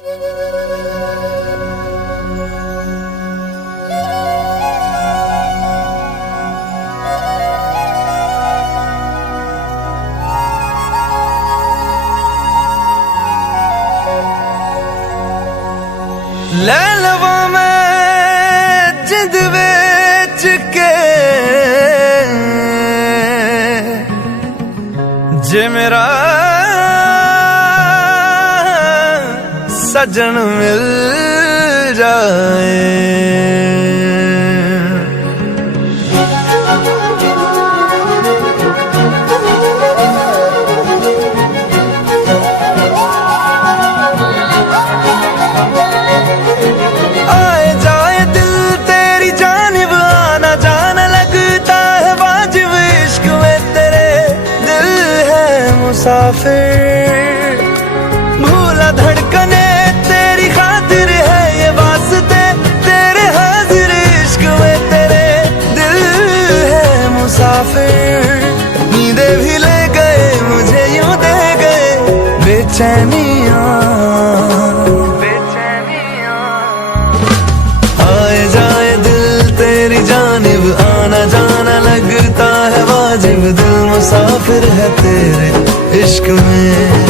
ले लवा मैं जिंद बेच के जे मेरा सजन मिल जाए। आए जाए दिल तेरी जानिब आना जाना लगता है वाजिब, इश्क में तेरे दिल है मुसाफिर। भूला धड़कने तेरी खातिर है ये वास्ते तेरे हाजिर, इश्क में तेरे दिल है मुसाफिर। नींदे भी ले गए मुझे यूं दे गए बेचैनियां। आए जाए दिल तेरी जानिब आना जाना लगता है वाजिब, दिल मुसाफिर है तेरे इश्क में।